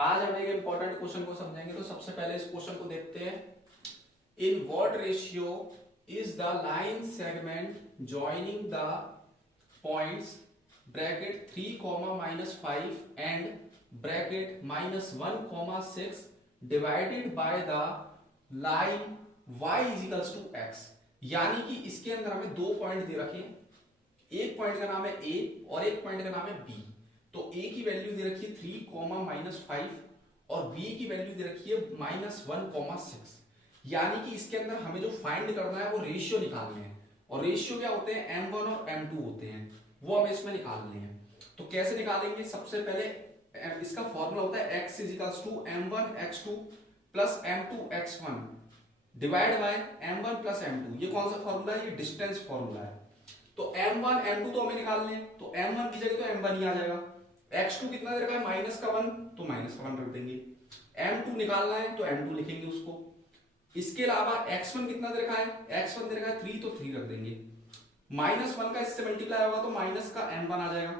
आज हम एक इंपॉर्टेंट क्वेश्चन को समझेंगे। तो सबसे पहले इस क्वेश्चन को देखते हैं। In what ratio is the line segment joining the points bracket 3 -5 and bracket -1 6 divided by the line y equals to x। यानी कि इसके अंदर हमें दो पॉइंट दे रखे हैं, एक पॉइंट का नाम है a और एक पॉइंट का नाम है b। तो a की वैल्यू दे रखी है 3 -5 और b की वैल्यू दे रखी है -1 6। यानी कि इसके अंदर हमें जो फाइंड करना है वो रेशियो निकालने हैं, और रेशियो क्या होते हैं, m1 और m2 होते हैं, वो हमें इसमें निकालने हैं। तो कैसे निकालेंगे, सबसे पहले इसका फॉर्मूला होता है x equals to m1 x2 plus m2 x1 divide by m1 plus m2। ये कौन सा फॉर्मूला है, ये डिस्टेंस फॉर्मूला है। तो m1 m2 तो हमें निकालने हैं, तो m1 की जगह तो m1 ही आ जाएगा। x2 कितना दे रखा है, -1 तो -1 रख देंगे। m2 निकालना है तो m2 लिखेंगे उसको। इसके अलावा x1 कितना दे रखा है, x1 दे रखा है 3 तो 3 रख देंगे। -1 का इससे मल्टीप्लाई होगा तो माइनस का m1 आ जाएगा,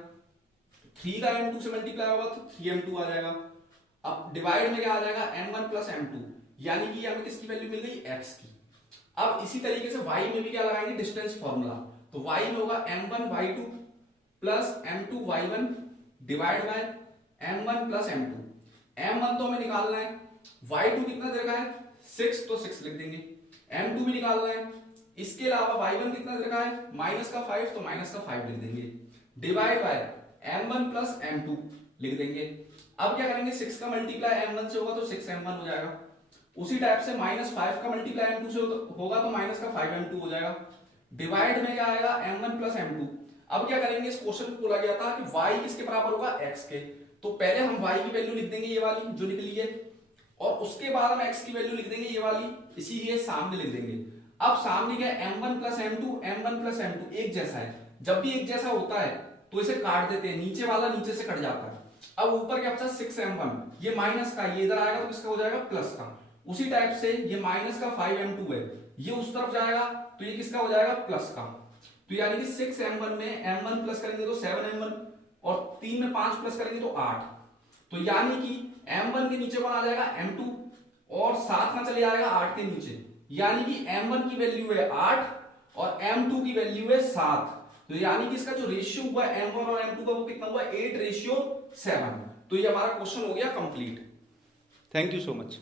3 का m2 से मल्टीप्लाई होगा तो 3m2 आ जाएगा। अब डिवाइड में क्या आ जाएगा, m1 प्लस m2, यानी कि हमें किसकी वैल्यू मिल गई, x की। अब इसी तरीके से y में भी क्या लगाएंगे, डिस्टेंस फॉर्मूला। तो y में होगा m1 y2 plus m2 y1 divide by m1 plus m2। m1 तो हमें निकालना है, y2 कितना दे रखा है 6 तो 6 लिख देंगे, m2 भी निकालना है। इसके अलावा y1 कितना दे रखा है -5 तो -5 लिख देंगे, divide by m1 plus m2 लिख देंगे। अब क्या करेंगे, 6 का मल्टीप्लाई m1 से होगा तो 6m1 हो जाएगा। उसी टाइप से -5 का मल्टीप्लाई m2 से होगा तो -5m2 हो जाएगा। डिवाइड में क्या आएगा, m1 प्लस m2। अब क्या करेंगे, इस क्वेश्चन में बोला गया था कि y किसके बराबर होगा, x के। तो पहले हम y की वैल्यू लिख देंगे, ये वाली जो निकली है, और उसके बाद हम x की वैल्यू लिख देंगे, ये वाली, इसी के सामने लिख देंगे। अब सामने क्या है, m1 प्लस m2 एक जैसा है। जब भी एक जैसा होता है तो इसे काट देते हैं, नीचे वाला नीचे से कट जाता है। अब ऊपर क्या बचा 6m1, ये माइनस का, ये इधर आएगा तो किसका हो जाएगा, प्लस का। उसी टाइप से ये माइनस का 5m2 है, ये उस तरफ जाएगा तो ये किसका हो जाएगा, प्लस का। तो यानी कि 6m1 में m1 प्लस करेंगे तो 7m1, और 3 में 5 प्लस करेंगे तो 8। तो यानी कि m1 के नीचे कौन आ जाएगा, m2, और 7 में चले जाएगा 8 के नीचे, यानी कि m1 की वैल्यू है 8 और m2 की वैल्यू है 7। तो यानी कि इसका जो रेशियो हुआ m1 और m2 का वो कितना हुआ, 8:7। तो ये हमारा क्वेश्चन हो गया complete. Thank you so much.